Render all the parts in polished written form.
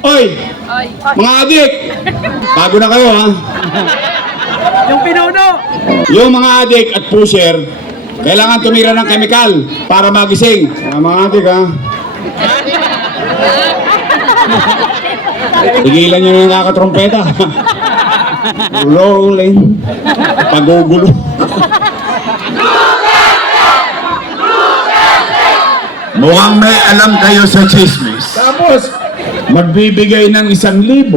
Oy! Mga adik! Bago na kayo ha. Yung pinuno! Yung mga adik at pusher, kailangan tumira ng kemikal para magising. Mga adik ha. Tigilan nyo na yung kakatrompeta. Rolling. Pagugulo. Mukhang may alam kayo sa chismis. Tapos, magbibigay ng 1,000.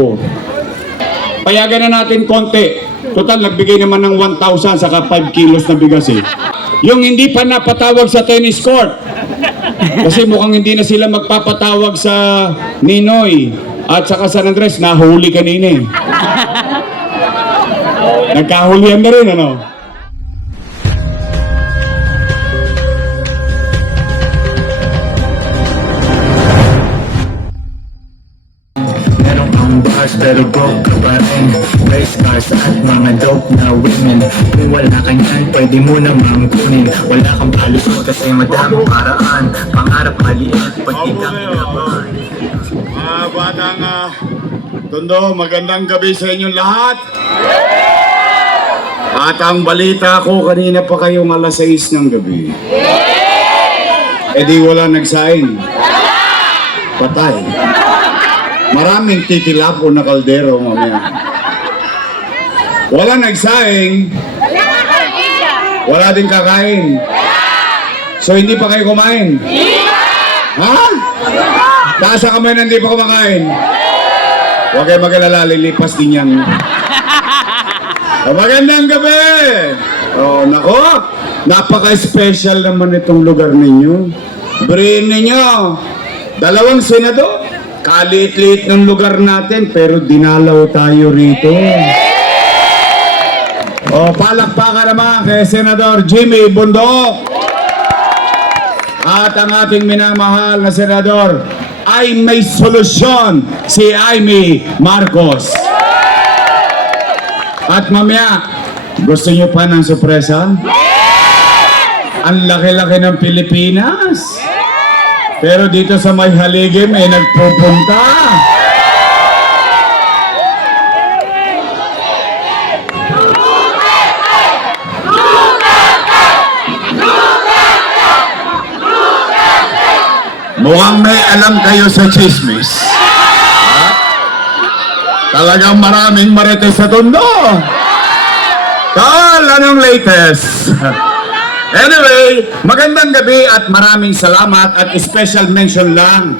Payagan na natin konti. Total, nagbigay naman ng 1,000 saka 5 kilos na bigas eh. Yung hindi pa napatawag sa tennis court. Kasi mukhang hindi na sila magpapatawag sa Ninoy at saka San Andres, nahuli kanina eh. Nagkahulihan na rin, ano? Meron kang bars pero broke ka pa rin. Race cars at mga dope na women. Kung wala ka niyan, pwede mo namang kunin. Wala kang palusot kasi madaming paraan. Pangarap maliit, pag ikang kinabahan. Mga batang Tondo, magandang gabi sa inyong lahat. At ang balita ko, kanina pa kayong alas 6 ng gabi. Eh di wala nagsaing. Patay. Maraming titilapo na kaldero mamaya. Wala nagsaing. Wala din kakain. So hindi pa kayo kumain? Ha? Taas ang kamay na hindi pa kumakain. Huwag kayo mag-alala, lilipas din yan. Magandang gabi! Oh, nako! Napaka-special naman itong lugar ninyo. Brain ninyo, 2 senador. Kaliit-liit ng lugar natin, pero dinalaw tayo rito. Oh, palakpakan naman kay Senador Jimmy Bundok. At ang ating minamahal na senador ay may solusyon, si Amy Marcos. At mamaya, gusto nyo pa ng sorpresa? Ang laki-laki ng Pilipinas. Pero dito sa may haligi may nagpupunta. Mukhang may alam kayo sa chismis. Talagang maraming marites sa Tondo. Tol, anong latest? Anyway, magandang gabi at maraming salamat at special mention lang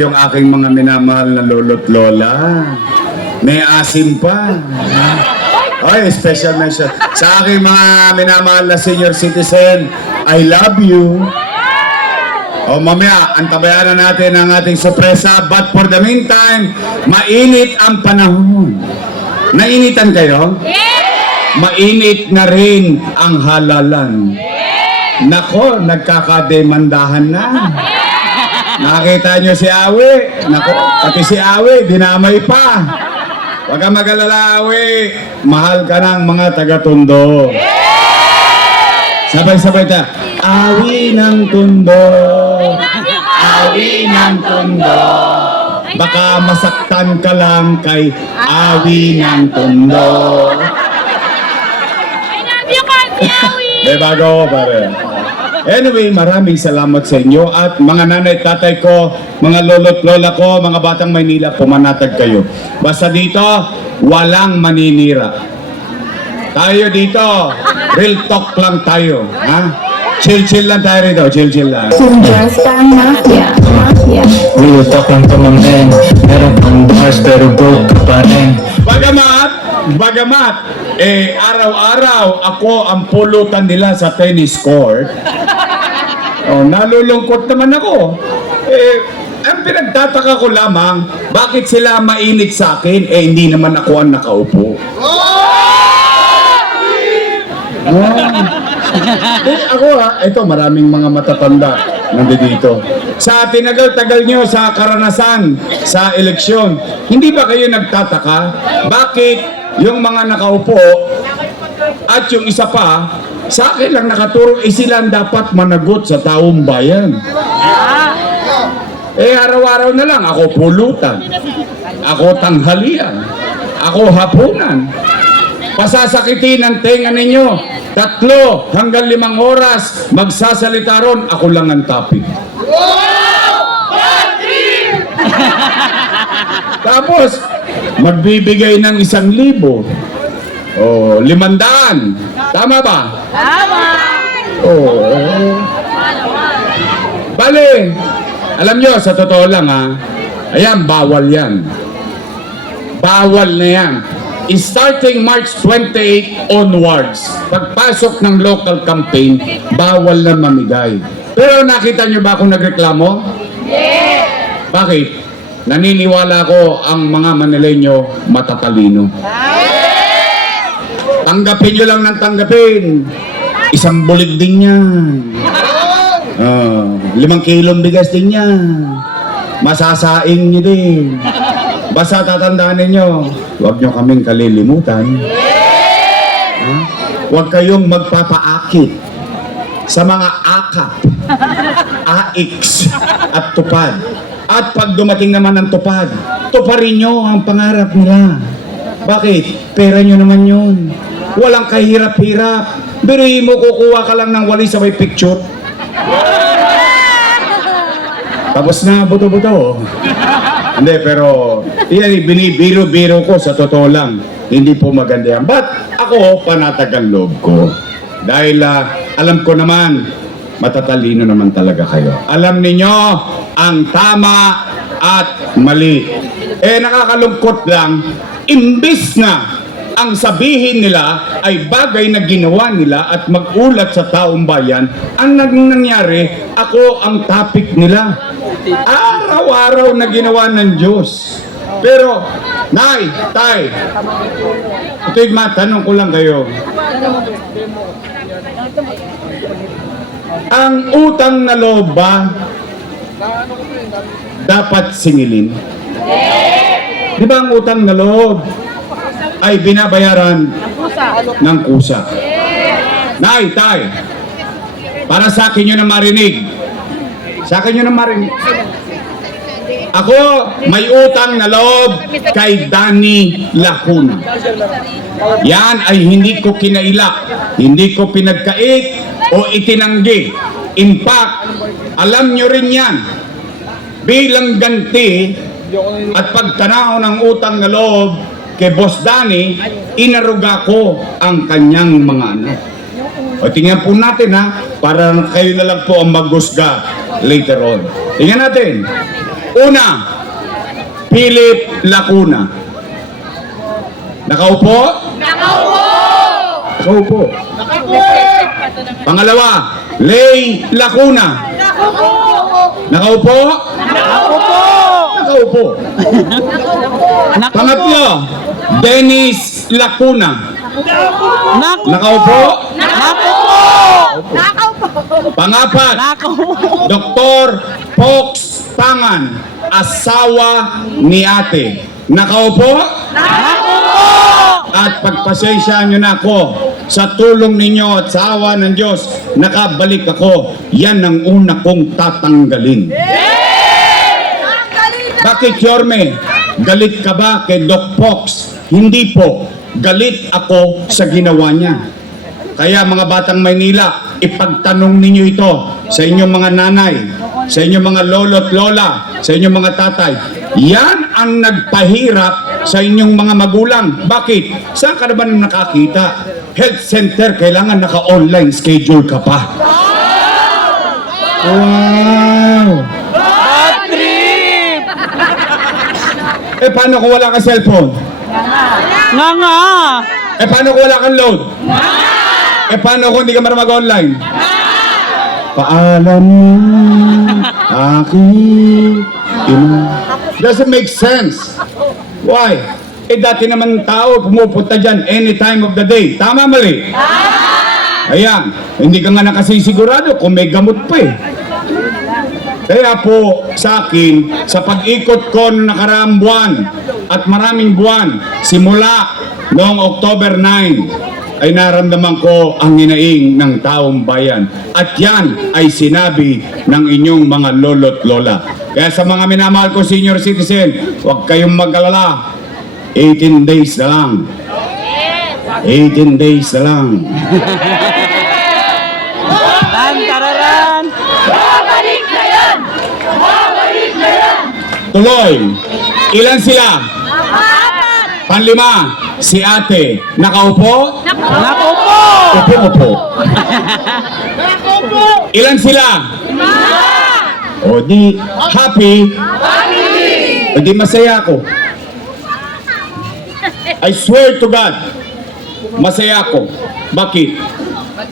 yung aking mga minamahal na lolo't lola. May asim pa. Oy, special mention sa aking mga minamahal na senior citizen. I love you. O mamaya, antabayanan natin ang ating sorpresa. But for the meantime, mainit ang panahon. Nainitan kayo? Mainit na rin ang halalan. Nako, nagkakademandahan na. Nakita nyo si Awe? Nako, pati si Awe, dinamay pa. Huwag kang mag-alala, Awe. Mahal ka ng mga taga-Tondo. Sabay-sabay ta. Awi ng Tondo. Awi ng Tondo. Baka masaktan ka lang kay Awi ng Tondo. I love you, Kasi Awi! May bago ako, pare. Anyway, maraming salamat sa inyo at mga nanay, tatay ko, mga lolo't lola ko, mga batang Maynila, pumanatag kayo. Basta dito, walang maninira. Tayo dito, real talk lang tayo. Ha? Chill-chill lang tayo rito, chill-chill lang. Just parang mafia. Real talk lang to mga men. Meron kang bars pero broke ka pa rin. Bagamat, araw-araw ako ang pulutan nila sa tennis court. Oh, nalulungkot naman ako. Ang pinagtataka ko lamang, bakit sila mainit sa akin, hindi naman ako ang nakaupo. Ako ito maraming mga matatanda nandito. Sa tinagal-tagal nyo sa karanasan sa eleksyon, hindi ba kayo nagtataka bakit yung mga nakaupo at yung isa pa sa akin lang nakaturo, sila dapat managot sa taong bayan. Araw-araw na lang ako pulutan. Ako tanghalian. Ako hapunan. Pasasakitin ang tenga ninyo. 3 hanggang 5 oras magsasalita ron. Ako lang ang topic. Tapos, magbibigay ng 1,000. O, 500. Tama ba? Tama! Oo. Bale, alam nyo, sa totoo lang ha, ayan, bawal yan. Bawal na yan. Starting March 28 onwards, pagpasok ng local campaign, bawal na mamigay. Pero nakita nyo ba kung nagreklamo? Yes! Bakit? Naniniwala ko ang mga Manileño matatalino. Tanggapin nyo lang ng tanggapin. 1 bulig din yan. 5 kilong bigas din yan. Masasaing nyo din. Basta tatandaan ninyo, huwag nyo kaming kalilimutan. Huwag kayong magpapaakit sa mga akap, aiks, at tupad. At pag dumating naman ang tupad, tuparin nyo ang pangarap nila. Bakit? Pera nyo naman yun. Walang kahirap-hirap. Biruin mo, kukuha ka lang ng wali sa may picture. Tapos na, buto-buto. Hindi, pero yan, binibiro-biro ko sa totoo lang. Hindi po maganda yan. But ako, panatag ang loob ko. Dahil alam ko naman, matatalino naman talaga kayo. Alam ninyo ang tama at mali. Nakakalungkot lang, imbis na ang sabihin nila ay bagay na ginawa nila at magulat sa taong bayan, ang nangyari, ako ang topic nila. Araw-araw na ginawa ng Diyos. Pero, Nay, Tay, ito yung matanong ko lang kayo. Ang utang na loob ba dapat singilin? Di ba ang utang na loob ay binabayaran ng kusa? Nay, Tay, para sa akin yun na marinig. Sa akin yun na marinig. Ako, may utang na loob kay Danny Lacuna. Yan ay hindi ko kinailak, hindi ko pinagkait o itinanggi. In fact, alam nyo rin yan. Bilang ganti at pagtanaw ng utang na loob kay Boss Danny, inaruga ko ang kanyang mga anak. O tingnan po natin ha, para kayo na lang po ang maghusga later on. Tingnan natin. Una, Philip Lacuna. Nakaupo? Nakaupo! Nakaupo. Pangalawa, Lay Lacuna. Nakaupo? Nakaupo! Nakaupo. Pangatlo, Dennis Lacuna. Nakaupo? Pangapat, Dr. Fox Pangan, asawa ni ate. Nakaupo? Nakaupo! At pagpasensya nyo na ako, sa tulong ninyo at sa awa ng Diyos, nakabalik ako. Yan ang una kong tatanggalin. Bakit, Yorme? Galit ka ba kay Doc Fox? Hindi po. Galit ako sa ginawa niya. Kaya mga batang Maynila, ipagtanong ninyo ito sa inyong mga nanay, sa inyong mga lolo't lola, sa inyong mga tatay. Yan ang nagpahirap sa inyong mga magulang. Bakit? Saan ka naman nakakita? Health center, kailangan naka-online schedule ka pa. Wow! Bad trip! Paano kung wala kang cellphone? Nga! Paano kung wala kang load? Paano kung hindi ka marunong mag-online? Paalam mo, aking ina. Doesn't make sense. Why? Dati naman tao pumupunta dyan any time of the day. Tama, mali? Ayan, hindi ka nga nakasisigurado kung may gamot pa eh. Kaya po sa akin, sa pag-ikot ko noong nakaraang buwan at maraming buwan, simula noong October 9, ay naramdaman ko ang hinaing ng taong bayan. At yan ay sinabi ng inyong mga lolo't lola. Kaya sa mga minamahal ko senior citizen, huwag kayong mag-alala. 18 days na lang. 18 days na lang. Tan tararan. Tuloy. Ilan sila? Panlima. Si ate. Nakaupo? Naku po. Upo-upo. Ilan sila? O di happy? O di masaya ako. I swear to God, masaya ako. Bakit?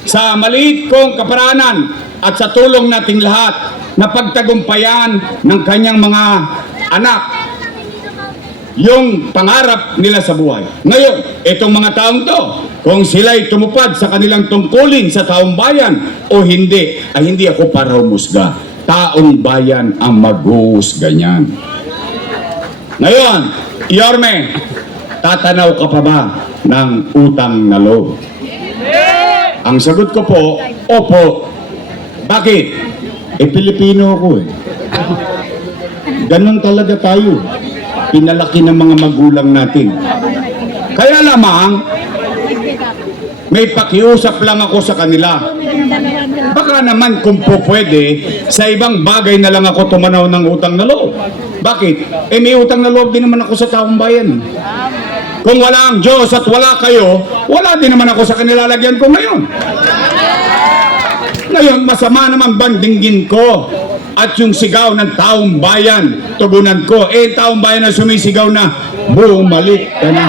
Sa maliit kong kaparanan at sa tulong nating lahat na pagtagumpayan ng kanyang mga anak yung pangarap nila sa buhay. Ngayon, itong mga taong to, kung sila'y tumupad sa kanilang tungkulin sa taong bayan o hindi, ay hindi ako para humusga. Taong bayan ang maghuhusga niyan. Ngayon, Yorme, tatanaw ka pa ba ng utang na loob? Ang sagot ko po, opo. Bakit? Pilipino ako eh. Ganon talaga tayo. Pinalaki ng mga magulang natin. Kaya lamang, may pakiusap lang ako sa kanila. Baka naman kung po pwede, sa ibang bagay na lang ako tumanaw ng utang na loob. Bakit? May utang na loob din naman ako sa taong bayan. Kung wala ang Diyos at wala kayo, wala din naman ako sa kanilalagyan ko ngayon. Ngayon, masama naman bandinggin ko at yung sigaw ng taong bayan, tugunan ko. Taong bayan na sumisigaw na, bumalik ka na.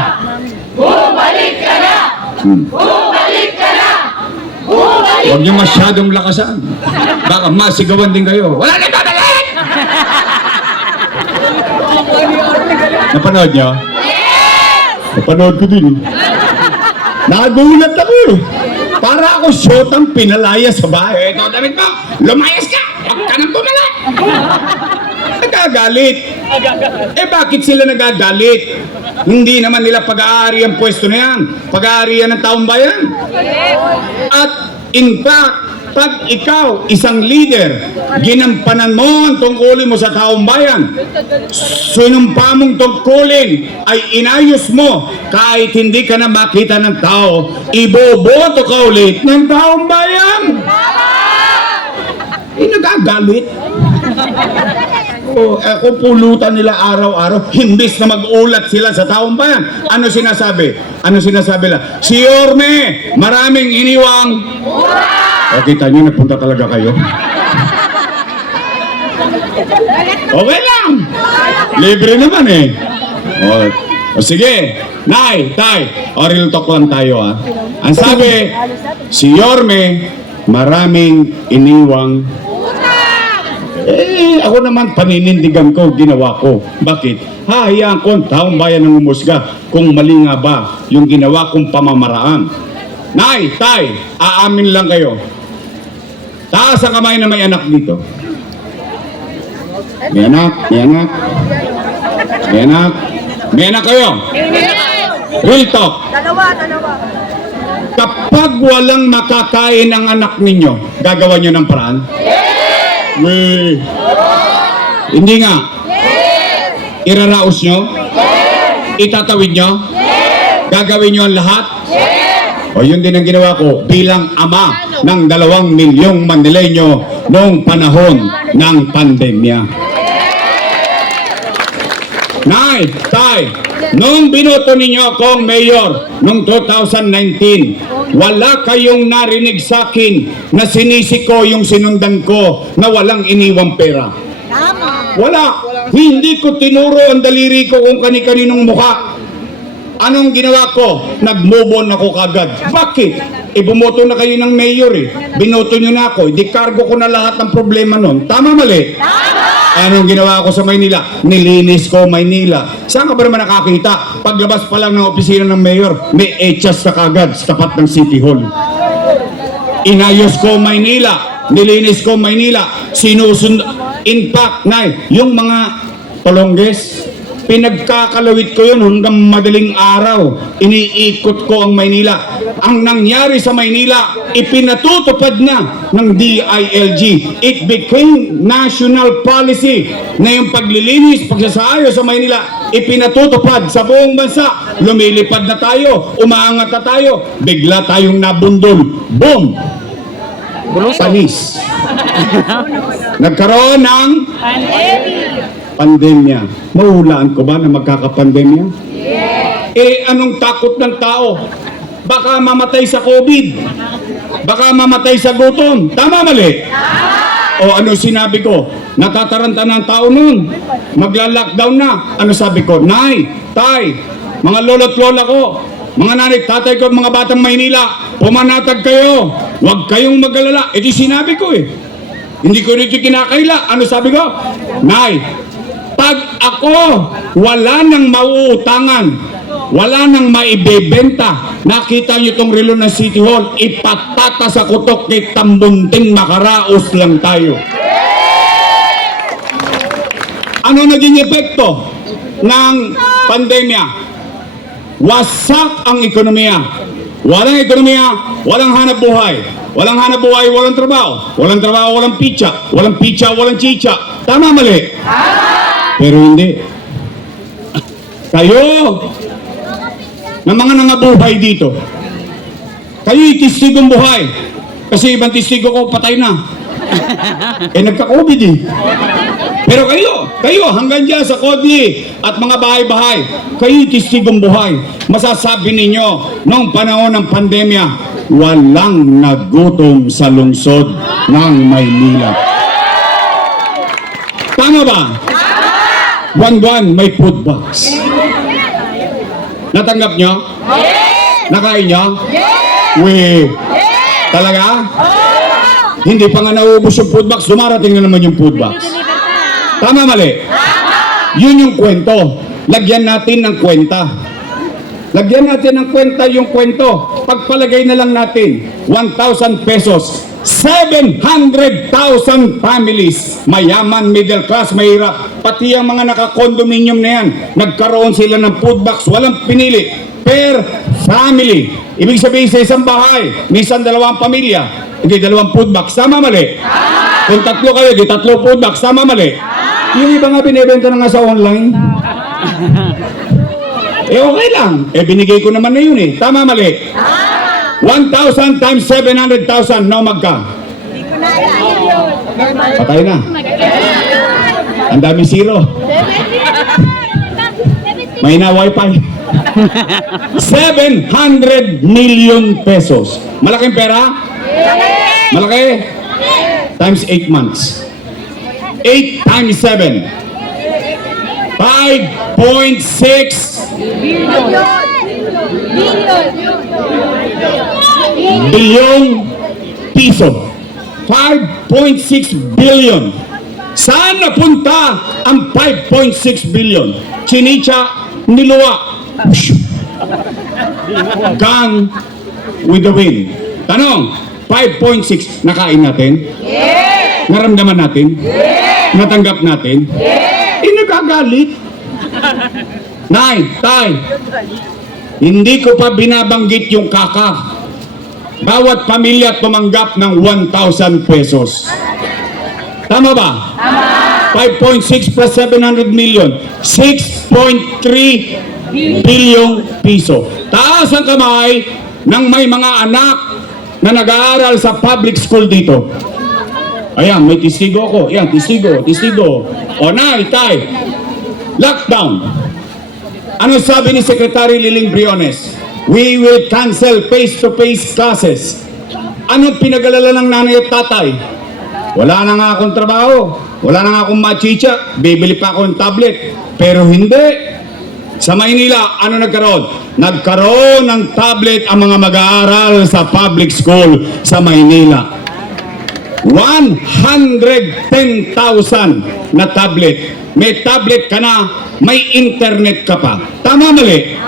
Bumalik ka na! Bumalik ka na! Bumalik! Huwag niyo masyadong lakasan. Baka masigawan din kayo. Wala na babalik! Napanood niyo? Napanood ko din. Nagulat ako eh. Para ako syotang pinalaya sa bahay. Ito, damit mo! Lumayas ka! Huwag ka nang bumalik! Nagagalit. Bakit sila nagagalit? Hindi naman nila pag-aari ang pwesto na yan. Pag-aari yan ng taong bayan. At in fact, pag ikaw, isang leader, ginampanan mo ang tungkulin mo sa taong bayan, sinumpa mong tungkulin ay inayos mo kahit hindi ka na makita ng tao, iboboto ka ulit ng taong bayan. Nagagalit. Kung pulutan nila araw-araw, himbis na mag-ulat sila sa taong bayan. Ano sinasabi? Ano sinasabi nila? Si Yorme, maraming iniwang... kita nyo, napunta talaga kayo. Okay lang. Libre naman eh. O sige. Nay, Tay. Real talk lang tayo ha. Ang sabi, si Yorme, maraming iniwang... ako naman paninindigan ko, ginawa ko. Bakit? Hahayaan ko ang taong bayan ng umusga kung mali nga ba yung ginawa kong pamamaraan. Nay, Tay, aamin lang kayo. Taas ang kamay na may anak dito. May anak, may anak. May anak. May anak kayo. Real talk. Dalawa. Kapag walang makakain ang anak ninyo, gagawa nyo ng paraan? Yes! Hindi nga? Yes! Iraraos nyo? Yes! Itatawid nyo? Yes! Gagawin nyo ang lahat? Yes! O yun din ang ginawa ko bilang ama ng 2 milyong Manileño noong panahon ng pandemya. Nay, Tay, nung binoto ninyo akong mayor noong 2019, wala kayong narinig sa akin na sinisi ko yung sinundan ko na walang iniwang pera. Wala. Hindi ko tinuro ang daliri ko kung kani-kaninong mukha. Anong ginawa ko? Nag-move on ako kagad. Bakit? Bumoto na kayo ng mayor eh. Binoto nyo na ako. Di cargo ko na lahat ng problema nun. Tama, mali? Anong ginawa ko sa Maynila? Nilinis ko Maynila. Saan ka ba naman nakakita? Paglabas pa lang ng opisina ng mayor, may echas na kagad sa tapat ng City Hall. Inayos ko Maynila. Nilinis ko Maynila. In fact, Nay, yung mga Tolongges, Pinagkakalawit ko yun hanggang madaling araw. Iniikot ko ang Maynila. Ang nangyari sa Maynila, ipinatutupad na ng DILG. It became national policy na yung paglilinis, pagsasayo sa Maynila, ipinatutupad sa buong bansa. Lumilipad na tayo, umaangat na tayo, bigla tayong nabundol. Boom! Panis. Nagkaroon ng pandemya. Mahulaan ko ba na magkakapandemya? Anong takot ng tao? Baka mamatay sa COVID. Baka mamatay sa gutom. Tama, mali? O ano sinabi ko? Natataranta ng tao nun. Magla-lockdown na. Ano sabi ko? Nay, tay, mga lolo't lola ko, mga nanay, tatay ko, mga batang Maynila, pumanatag kayo. Huwag kayong mag-alala. Ito sinabi ko eh. Hindi ko rito kinakaila. Ano sabi ko? Nay, pag ako wala nang mauutangan, wala nang maibebenta, nakita nyo itong relo ng City Hall, ipatata sa kutok kay Tambunting, makaraos lang tayo. Ano naging epekto ng pandemya? Wasak ang ekonomiya. Walang ekonomiya, walang hanap buhay. Walang hanap buhay, walang trabaho. Walang trabaho, walang pizza. Walang pizza, walang chicha. Tama, mali? Pero hindi. Kayo, na mga nangabuhay dito, kayo itistigong buhay. Kasi ibang testigo ko patay na. Nagka-COVID eh. Pero kayo, hanggang dyan sa Kodli at mga bahay-bahay, kayo testigong buhay. Masasabi ninyo, noong panahon ng pandemya, walang nagutom sa lungsod ng Maynila. Tama ba? Buwan-buwan may food box. Natanggap nyo? Nakain nyo? Weh. Talaga? Hindi pa nga nauubos yung food box, dumarating na naman yung food box. Tama, mali? Yun yung kwento. Lagyan natin ng kwenta. Lagyan natin ng kwenta yung kwento. Pagpalagay na lang natin, 1,000 pesos. 700,000 families. Mayaman, middle class, mahirap. Pati ang mga naka-condominium na yan, nagkaroon sila ng food box. Walang pinili. Per family. Ibig sabihin sa isang bahay, minsan dalawang pamilya, hindi dalawang food box. Tama, mali? Kung tatlo kayo, di tatlo food box. Tama, mali? Yung iba nga binibenta na nga sa online. Okay lang. Binigay ko naman na yun eh. Tama, mali? 1,000 times 700,000. Now magka? Patay na. Ang dami zero. May na wifi. 700 million pesos. Malaking pera? Malaki? Times 8 months. 8 times 7. 5.6 billion piso. 5.6 billion. Saan napunta ang 5.6 billion? Chinicha, niluwa. Gone with the wind. Tanong, 5.6, nakain natin? Yes! Naramdaman natin? Yes! Natanggap natin? Yes! Nagagalit? Nay, tay, hindi ko pa binabanggit yung kaka. Bawat pamilya tumanggap ng 1,000 pesos. Tama ba? Tama. 5.6 plus 700 million. 6.3 bilyong piso. Taas ang kamay ng may mga anak na nag-aaral sa public school dito. Ayan, may testigo ako. Ayan, testigo. O nay, tay, lockdown. Ano sabi ni Secretary Liling Briones? We will cancel face-to-face classes. Anong pinag-alala ng nanay at tatay? Wala na nga akong trabaho. Wala na nga akong machicha. Bibili pa ako ng tablet. Pero hindi. Sa Maynila, ano nagkaroon? Nagkaroon ng tablet ang mga mag-aaral sa public school sa Maynila. 110,000 na tablet. May tablet ka na, may internet ka pa. Tama, mali?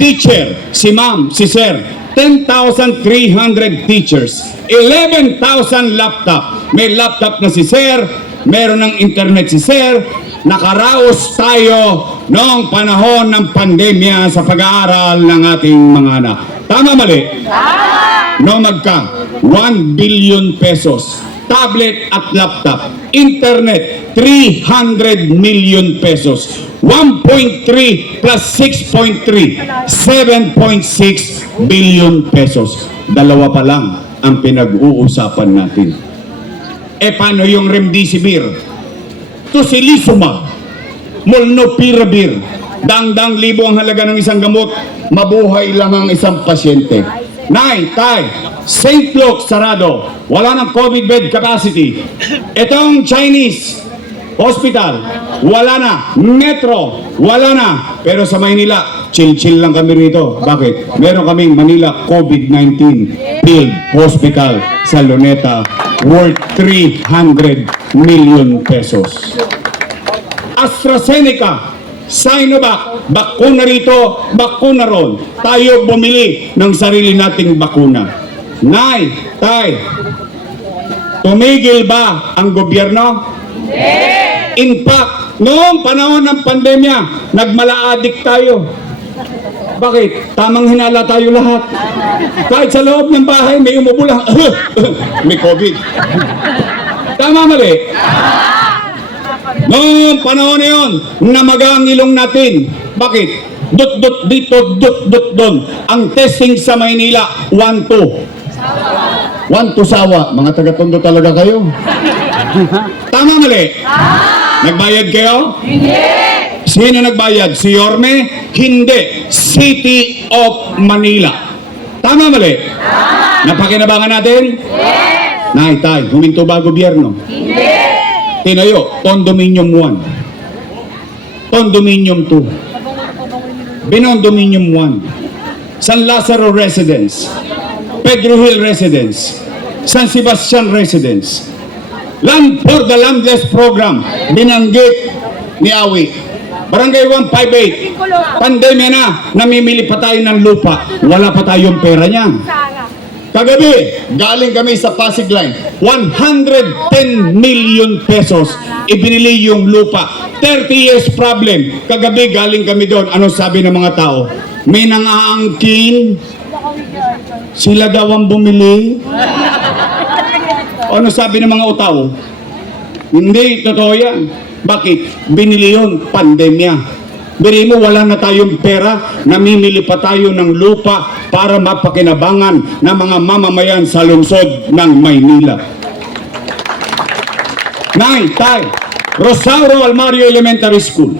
Teacher, si ma'am, si sir, 10,300 teachers, 11,000 laptop. May laptop na si sir, meron ng internet si sir, nakaraos tayo noong panahon ng pandemya sa pag-aaral ng ating mga anak. Tama mali? No, magka 1 billion pesos. Tablet at laptop. Internet, 300 million pesos. 1.3 plus 6.3, 7.6 billion pesos. Dalawa pa lang ang pinag-uusapan natin. E paano yung remdesivir? Tocilizumab, molnupiravir, dang-dang libo ang halaga ng isang gamot, mabuhay lang ang isang pasyente. Nay, tay, St. Luke sarado, wala ng COVID bed capacity. Itong Chinese hospital, wala na. Metro, wala na. Pero sa Maynila, chill-chill lang kami rito. Bakit? Meron kaming Manila COVID-19 Field Hospital sa Luneta worth 300 million pesos. AstraZeneca, Sinovac, bakuna rito, bakuna ron. Tayo bumili ng sarili nating bakuna. Nay, tay, tumigil ba ang gobyerno? In fact, noong panahon ng pandemya, nagmala-addict tayo. Bakit? Tamang hinala tayo lahat. Kahit sa loob ng bahay, may umubo lang. May COVID. Tama mali? Noong panahon na yun, namaga ang ilong natin. Bakit? Dot-dot dito, dot-dot doon. Ang testing sa Maynila, 1-2. 1-2 sawa. Mga taga-tondo talaga kayo. Tama mali? Nagbayad kayo? Hindi. Sino nagbayad? Si Yorme? Hindi. City of Manila. Tama mali? Napakinabangan natin? Yes. Nay, tay, huminto ba gobyerno? Hindi. Tinayo, Condominium 1. Condominium 2. Binondominium 1. San Lazaro Residence. Pedro Hill Residence. San Sebastian Residence. Land for the Landless Program. Binanggit ni Awi. Barangay 158. Pandemya na. Namimili pa tayo ng lupa. Wala pa tayong pera niyan. Kagabi, galing kami sa Pasig Line. 110 million pesos. Ibinili yung lupa. 30 years problem. Kagabi, galing kami doon. Ano sabi ng mga tao? May nangaangkin. Sila daw ang bumili. Ano sabi ng mga tao? Hindi, totoo yan. Bakit? Binili yun, pandemya. Biri mo, wala na tayong pera, namimili pa tayo ng lupa para mapakinabangan ng mga mamamayan sa lungsod ng Maynila. Nay, tay, Rosauro Almario Elementary School.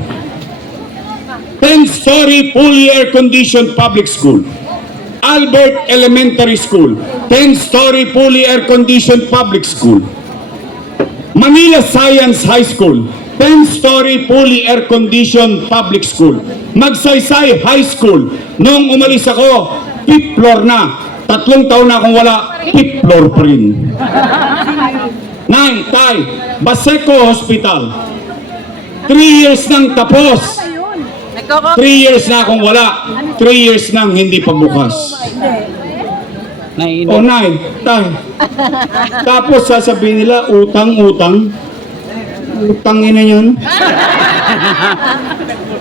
10-story fully air-conditioned public school. Albert Elementary School. 10-story fully air-conditioned public school. Manila Science High School. 10-story fully air-conditioned public school. Magsaysay High School. Noong umalis ako, 5th floor na. 3 taon na akong wala, 5th floor pa rin. Nay, tay, Baseco Hospital. 3 years nang tapos. 3 years na akong wala. 3 years nang hindi pa bukas. O nay, tay. Tapos sasabihin nila, utang-utang. Utangin na yan.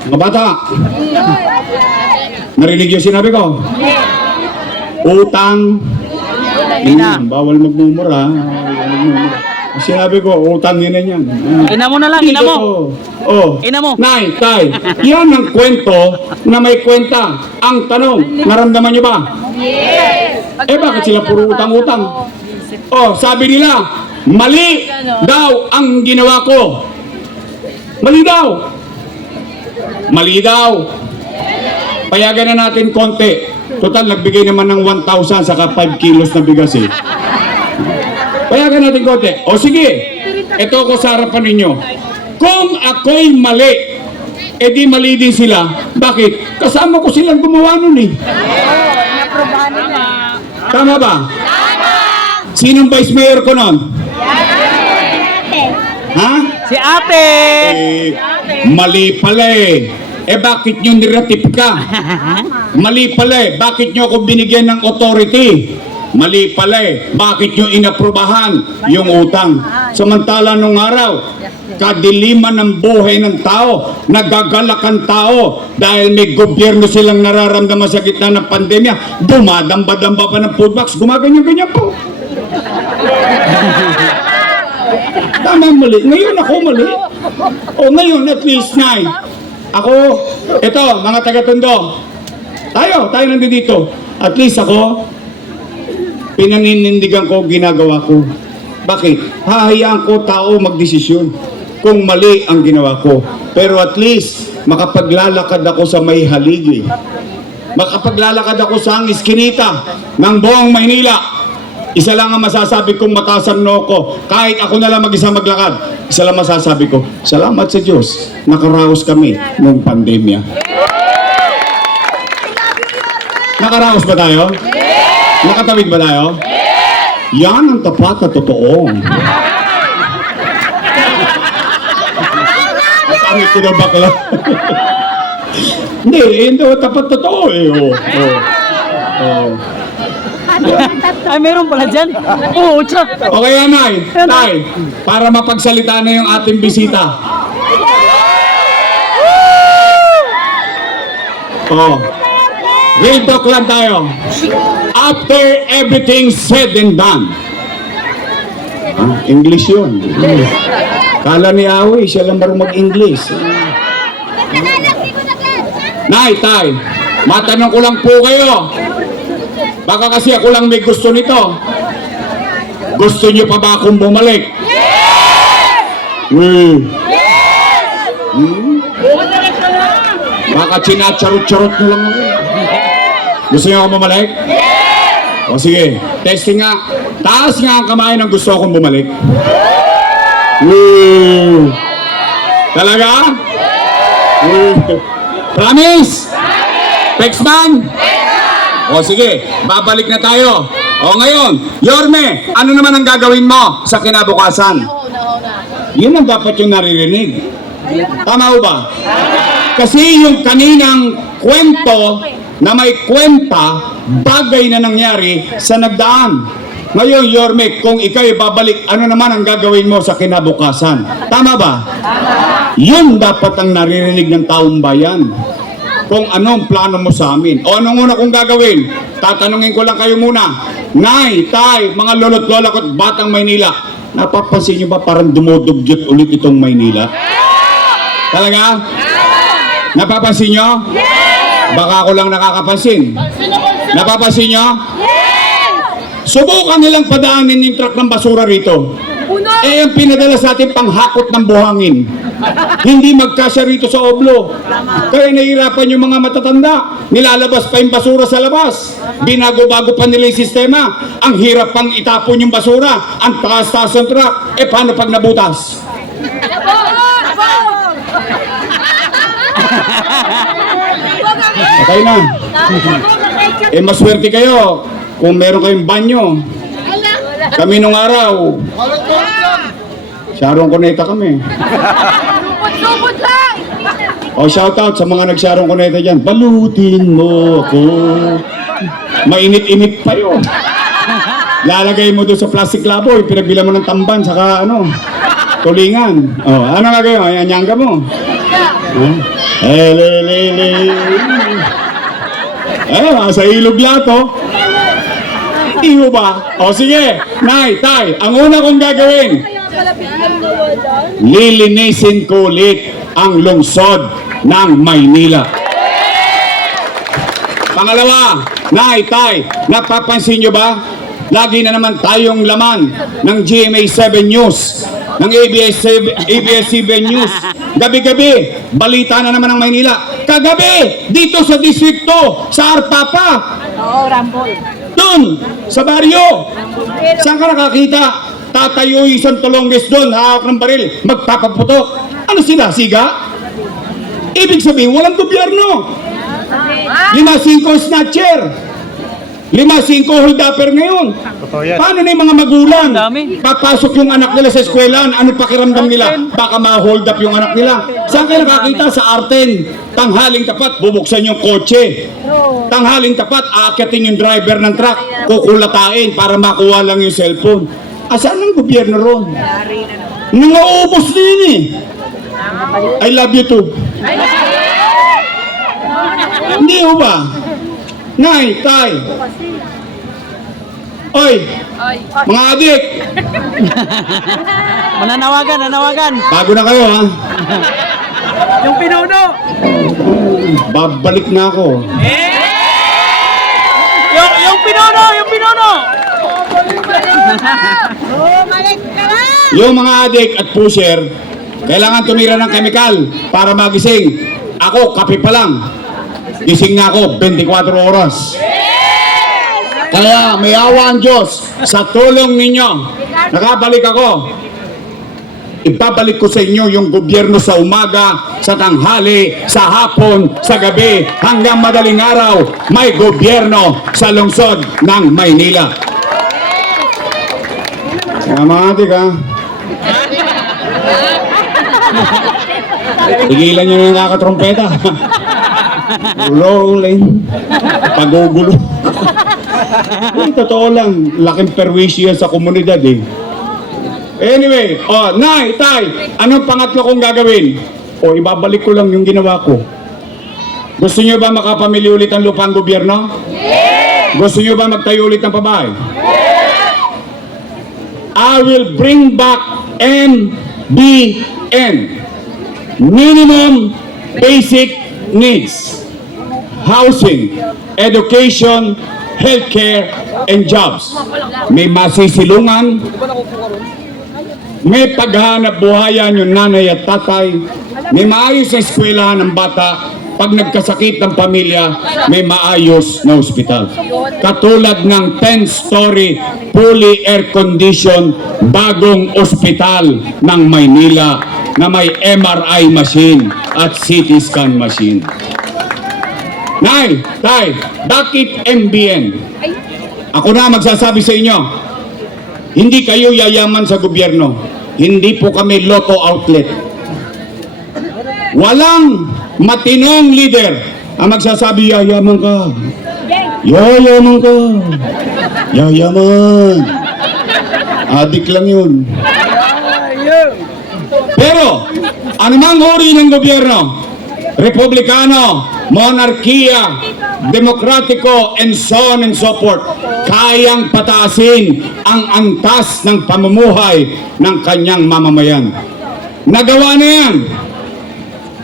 Mga bata, narinig yung sinabi ko? Utang. Bawal magmumura. Sinabi ko, utangin na yan. Ina mo na lang, ina mo. Oh, Ina mo. Nay, tay, yan ang kwento na may kwenta. Ang tanong, naramdaman nyo ba? Yes. Bakit sila puro utang-utang? Oh, sabi nila, mali daw ang ginawa ko. Mali daw. Mali daw. Payagan na natin konti. Total, nagbigay naman ng 1,000 saka 5 kilos na bigas eh. Payagan natin konti. O sige, ito ko sa harapan ninyo. Kung ako'y mali, edi mali din sila. Bakit? Kasama ko silang gumawa nun eh. Tama ba? Sinong vice mayor ko nun? Ha? Si ate! Mali pala eh. Bakit nyo niratifika? Mali pala eh. Bakit nyo ako binigyan ng authority? Mali pala eh. Bakit nyo inaprubahan yung utang? Samantala nung araw, kadiliman ng buhay ng tao, nagagalak ang tao dahil may gobyerno silang nararamdaman sa gitna ng pandemya, dumadamba-damba pa ng food box, gumaganyan-ganyan po. Tama, mali. Ngayon ako mali. O ngayon, at least, Nay. Ako, ito, mga taga-Tondo. Tayo nandito. At least ako, pinaninindigan ko, ginagawa ko. Bakit? Hahayaan ko tao magdesisyon kung mali ang ginawa ko. Pero at least, makapaglalakad ako sa may haligi. Makapaglalakad ako sa iskinita ng buong Maynila. Isa lang ang masasabi kong mataas ang noo ko. Kahit ako na lang mag-isa maglakad, isa lang masasabi ko, salamat sa Diyos, nakaraos kami nung pandemya. Nakaraos ba tayo? Nakatawid ba tayo? Yan ang tapat na totoo. Sabi ko na bakla. Hindi, hindi tapat totoo eh. Oh. Ay, meron pala dyan. Oo, tsa. Okay, Nay. Tay, para mapagsalita na yung ating bisita. Oh. Real talk lang tayo. After everything said and done. English yun. Kala ni Awi, siya lang marunong mag-English. Nay, Tay, matanong ko lang po kayo. Baka kasi ako lang may gusto nito. Gusto niyo pa ba akong bumalik? Yes! Baka chinacharot-charot nyo lang ako. Gusto niyo akong bumalik? Yes! O sige, testing nga. Taas nga ang kamay ng gusto akong bumalik. Talaga? Promise? Textman? O sige, babalik na tayo. O ngayon, Yorme, ano naman ang gagawin mo sa kinabukasan? Yun ang dapat yung naririnig. Tama ba? Kasi yung kaninang kwento na may kwenta, bagay na nangyari sa nagdaan. Ngayon, Yorme, kung ikaw'y babalik, ano naman ang gagawin mo sa kinabukasan? Tama ba? Yun dapat ang naririnig ng taong bayan. Kung anong plano mo sa amin. O anong una kong gagawin? Tatanungin ko lang kayo muna. Nay, Tay, mga lolo't lola ko't batang Maynila, napapansin nyo ba parang dumudugyot ulit itong Maynila? Talaga? Napapansin nyo? Baka ako lang nakakapansin. Napapansin nyo? Subukan nilang padaanin yung truck ng basura rito. Eh, ang pinadala sa atin panghakot ng buhangin. Hindi magkasya rito sa oblo. Kaya nahihirapan yung mga matatanda. Nilalabas pa yung basura sa labas. Binago-bago pa nila yung sistema. Ang hirap pang itapon yung basura. Ang taas-taas ng truck. Eh, paano pag nabutas? Okay na. Eh, maswerte kayo kung meron kayong banyo. Kami nung araw, Sharon Cuneta kami. O, shoutout sa mga nag-Sharon Cuneta dyan. Balutin mo ako. Mainit-init pa yun. Lalagay mo doon sa plastic laboy, pinagbilan mo ng tamban, saka tulingan. O, ano nga kayo? Anyanga mo. Sa ilog lato. Iyo ba? O sige, Nay, Tay, ang una kong gagawin, lilinisin ko ulit ang lungsod ng Maynila. Pangalawa, Nay, Tay, napapansin nyo ba? Lagi na naman tayong laman ng GMA7 News, ng ABS-CBN News. Gabi-gabi, balita na naman ng Maynila. Kagabi, dito sa distrikto, sa Arpapa. Oo, Rambol. Doon, sa baryo. Saan ka nakakita? Tatayo isang tulongges doon, hawak ng baril, magpapaputok. Ano sila, siga? Ibig sabihin, walang gobyerno. 5 snatcher. 5 hold upper ngayon. Paano na yung mga magulang? Dami. Papasok yung anak nila sa eskwelahan, ano pakiramdam nila? Baka ma-hold up yung anak nila. Saan kayo nakakita? Sa Arten. Tanghaling tapat, bubuksan yung kotse. Tanghaling tapat, aakyatin yung driver ng truck, kukulatain para makuha lang yung cellphone. Asaan ang gobyerno ron? Nangaubos din eh. I love you too. Hindi ho ba? Nay, tay. Oy, mga adik. Mananawagan. Bago na kayo ha. Yung pinuno. Babalik na ako. Yung pinuno. Yung mga adik at pusher, kailangan tumira ng chemical para magising. Ako, kape pa lang. Gising na ako 24 oras. Kaya may awa ang Diyos sa tulong ninyo. Nakabalik ako. Ibabalik ko sa inyo yung gobyerno sa umaga, sa tanghali, sa hapon, sa gabi, hanggang madaling araw. May gobyerno sa lungsod ng Maynila. Kaya mga adik ha. Tigilan nyo na yung nakakatrompeta. Rolling. Pagugulo. Ay, totoo lang. Laking perwisyo sa komunidad eh. Anyway, Nay, Tay, anong pangatlo kong gagawin? Ibabalik ko lang yung ginawa ko. Gusto nyo ba makapamili ulit ang lupang gobyerno? Yes! Gusto nyo ba magtayo ulit ng pabahay? Yes! I will bring back MBN. Minimum Basic Needs. Housing, education, healthcare, and jobs. May masisilungan, may paghahanap buhayan yung nanay at tatay, may maayos na eskwelahan ng bata, pag nagkasakit ng pamilya, may maayos na ospital. Katulad ng 10-story, fully air-conditioned, bagong ospital ng Maynila na may MRI machine at CT scan machine. Nay, Tay, bakit MBN? Ako na magsasabi sa inyo, hindi kayo yayaman sa gobyerno. Hindi po kami lotto outlet. Walang matinong leader ang magsasabi, yayaman ka. Yayaman ka. Yayaman. Adik lang yun. Pero, anumang uri ng gobyerno, republikano, monarkiya, demokratiko, and so on and so forth, kayang pataasin ang antas ng pamumuhay ng kanyang mamamayan. Nagawa na yan.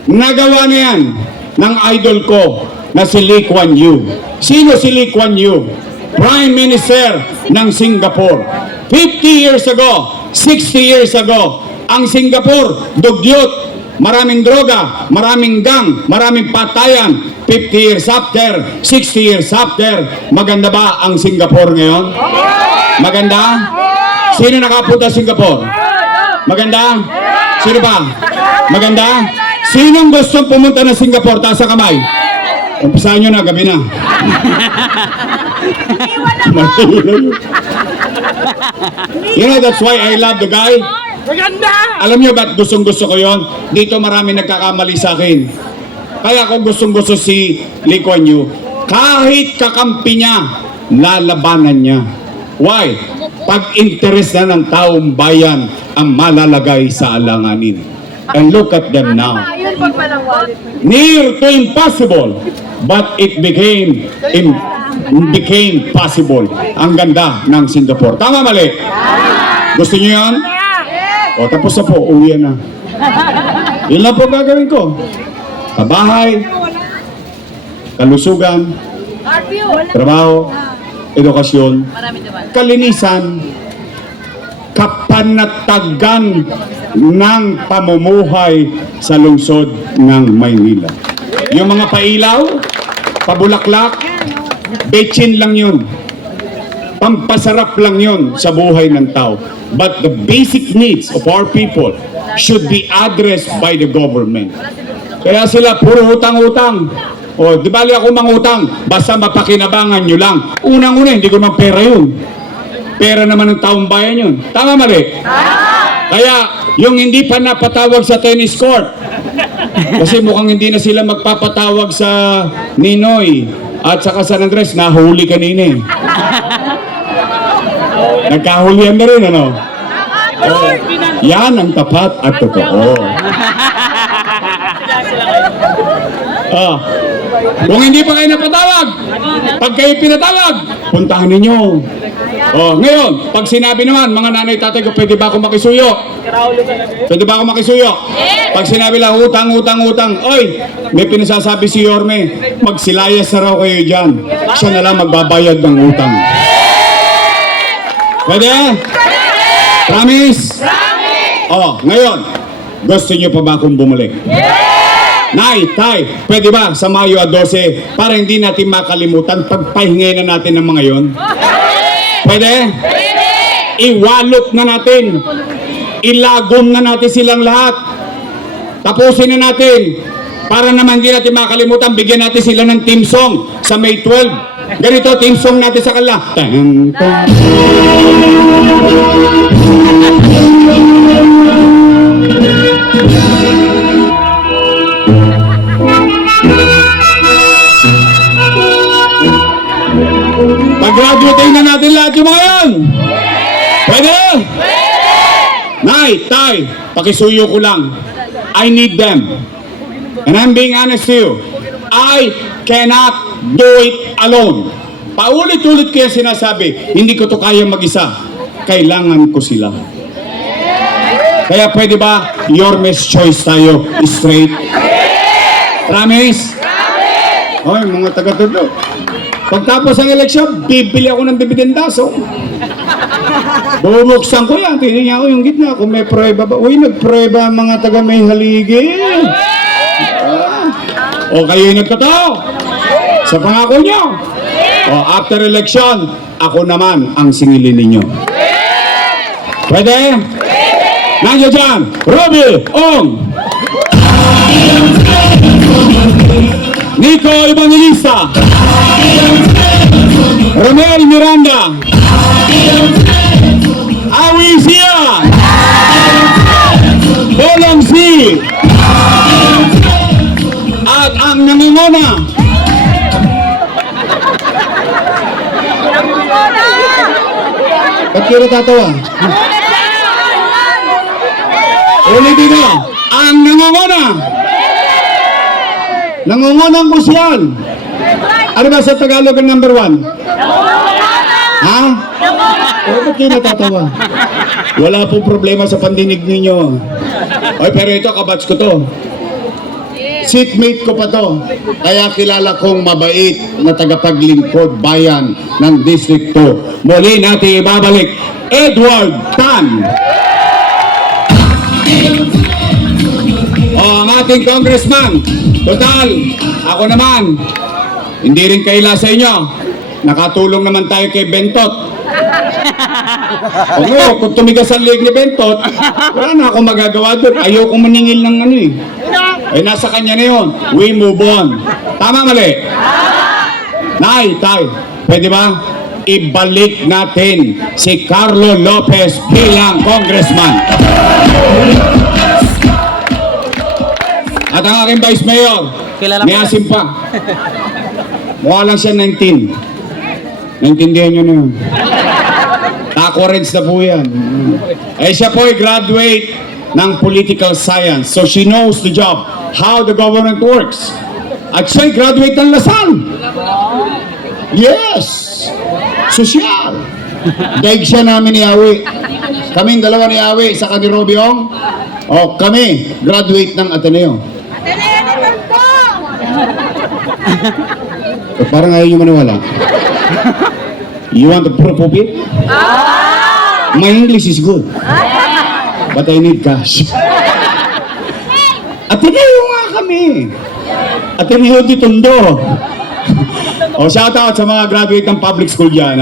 Nagawa na yan ng idol ko na si Lee Kuan Yew. Sino si Lee Kuan Yew? Prime Minister ng Singapore. 50 years ago, 60 years ago, ang Singapore, dugyot, maraming droga, maraming gang, maraming patayan. 50 years after, 60 years after, maganda ba ang Singapore ngayon? Maganda? Sino nakapunta sa Singapore? Maganda? Sino pa? Maganda? Sinong gustong pumunta na Singapore? Taas ang kamay. Umpisahan nyo na, gabi na. You know, that's why I love the guy. Alam nyo ba't gustong-gusto ko yon? Dito marami nagkakamali sa akin. Kaya kung gustong-gusto si Lee Kuan Yew, kahit kakampi niya, lalabanan niya. Why? Pag-interes na ng taong bayan ang malalagay sa alanganin. And look at them now. Near to impossible, but it became possible. Ang ganda ng Singapore. Tama, mali? Gusto niyo yan? Tapos na po, uwi na. Yun lang po gagawin ko. Kabahay, kalusugan, trabaho, edukasyon, kalinisan, kapanatagan ng pamumuhay sa lungsod ng Maynila. Yung mga pailaw, pabulaklak, betchin lang yun. Pampasarap lang yun sa buhay ng tao. But the basic needs of our people should be addressed by the government. Kaya sila puro utang-utang. O, di bali ako mangutang, basta mapakinabangan nyo lang. Unang-una, hindi ko naman pera yun. Pera naman ng taong bayan yun. Tama, mali? Kaya, yung hindi pa napatawag sa tennis court, kasi mukhang hindi na sila magpapatawag sa Ninoy at saka San Andres, nahuli kanina eh. Nagkahulihan na rin, ano? Oh, yan ang tapat at totoo. Kung hindi pa kayo napatawag, pag kayo pinatawag, puntahan ninyo. Ngayon, pag sinabi naman, mga nanay, tatay ko, pwede ba ako makisuyo? Pwede ba ako makisuyo? Pag sinabi lang, utang, oy, may pinasasabi si Yorme, magsilayas na raw kayo dyan. Siya na lang magbabayad ng utang. Pwede? Promise? Ngayon, gusto niyo pa ba akong bumalik? Nay, tay, pwede ba sa Mayo 12 para hindi natin makalimutan pagpahingay na natin ng mga yon? Pwede? Iwalot na natin. Ilagom na natin silang lahat. Tapusin na natin. Para naman hindi natin makalimutan, bigyan natin sila ng team song sa May 12. Ganito, team song natin sa kanila. Tan, tan. Pag-graduate na natin lahat yung mga yan. Pwede? Nay, tay, pakisuyo ko lang. I need them. And I'm being honest to you. I cannot do it alone. Paulit-ulit ko yung sinasabi, hindi ko to kaya mag-isa. Kailangan ko sila. Kaya pwede ba, Yorme's choice tayo, straight? Promise? Hoy, mga taga-tudlo. Pagtapos ng eleksyon, bibili ako ng dibidendaso. Bubuksan ko yan, tinignan ko yung gitna. Kung may prueba ba, uy, nagprueba ang mga taga may haligi. O kayo yung nagtotoo sa pangako nyo. O after election, ako naman ang singilin ninyo. Pwede? Nandiyo dyan, Ruby Ong, Nico Evangelista, Romel Miranda, Awi Sia, Bolong C, at ang nangunguna, ba't kayo natatawa? Ulitin ko, ang nangunguna, nangungunang kusyan. Ano ba sa Tagalog ang number 1? Ha? Ba't kayo natatawa? Wala pong problema sa pandinig ninyo. Oy, pero ito, kabats ko to. Seatmate ko pa to. Kaya kilala kong mabait na tagapaglingkod bayan ng District 2. Muli natin ibabalik, Edward Tan. Ang ating congressman. Total, ako naman, hindi rin kaila sa inyo. Nakatulong naman tayo kay Bentot. Kung tumigas ang leg ni Bentot, wala na akong magagawa doon. Ayoko maningil ng ano eh. Nasa kanya na yun. We move on. Tama, mali? Nay, tay, pwede ba? Ibalik natin si Carlo Lopez bilang congressman. At ang aking vice mayor, may asim pa. Mukha lang siya 19. Naintindihan nyo na yun. Taco-reds na po yan. Siya po ay graduate ng political science. So she knows the job, how the government works. At siya ay graduate ng Lasal. Yes! Sosyal. Daig siya namin ni Awi. Kaming dalawa ni Awi sa ni Robiong. O kami, graduate ng Ateneo. Parang ayaw nyo maniwala. You want to proof of it? My English is good. But I need cash. Ateneo nga kami. Ateneo di Tondo. Shout out sa mga graduate ng public school dyan.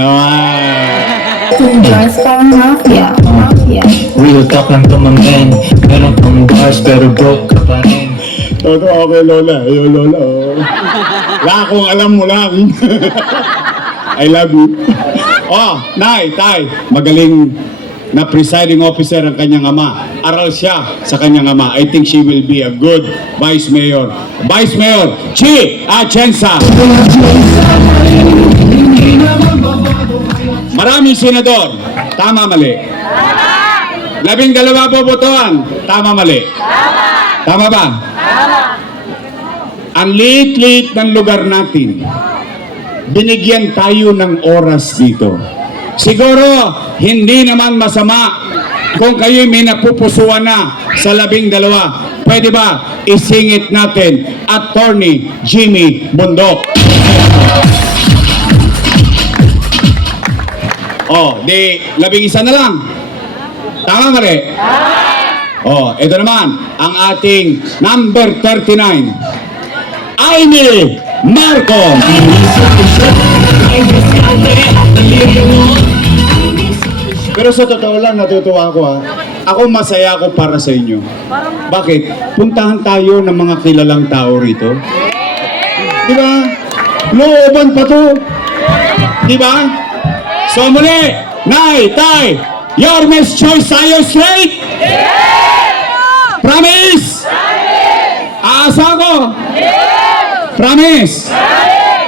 Transparent Mafia. Real talk lang to mga men. Meron kang bars pero broke ka pa rin. Totoo kay Lola. Ayo Lola. Lakong alam mo lang. I love you. Oh, Nay, Tay, magaling na presiding officer ang kanyang ama. Aral siya sa kanyang ama. I think she will be a good vice mayor. Vice Mayor Chi Atienza. Maraming senador. Tama, mali? 12 bobotohan. Tama, mali? Tama ba? Ang liit-liit ng lugar natin. Binigyan tayo ng oras dito. Siguro, hindi naman masama kung kayo may napupusuan na sa 12. Pwede ba isingit natin Attorney Jimmy Bundok? Oh, di 11 na lang. Tama, mali? Oh, ito naman ang ating number 39. Amy Marcos. Pero sa totoo lang, natutuwa ako ha. Ako masaya ako para sa inyo. Bakit? Puntahan tayo ng mga kilalang tao rito. Di ba? Looban pa to. Di ba? So muli, Nay, Tay, your Miss Choice tayo straight? Promise? Aasa ko? Promise?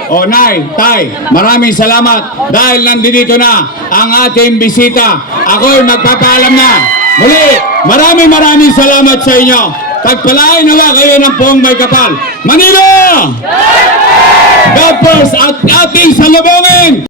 O Nay, Tay, maraming salamat dahil nandito na ang ating bisita. Ako'y magpapaalam na. Muli, maraming salamat sa inyo. Pagpalain nawa kayo ng poong may kapal. Manila! God first at ating salubungin!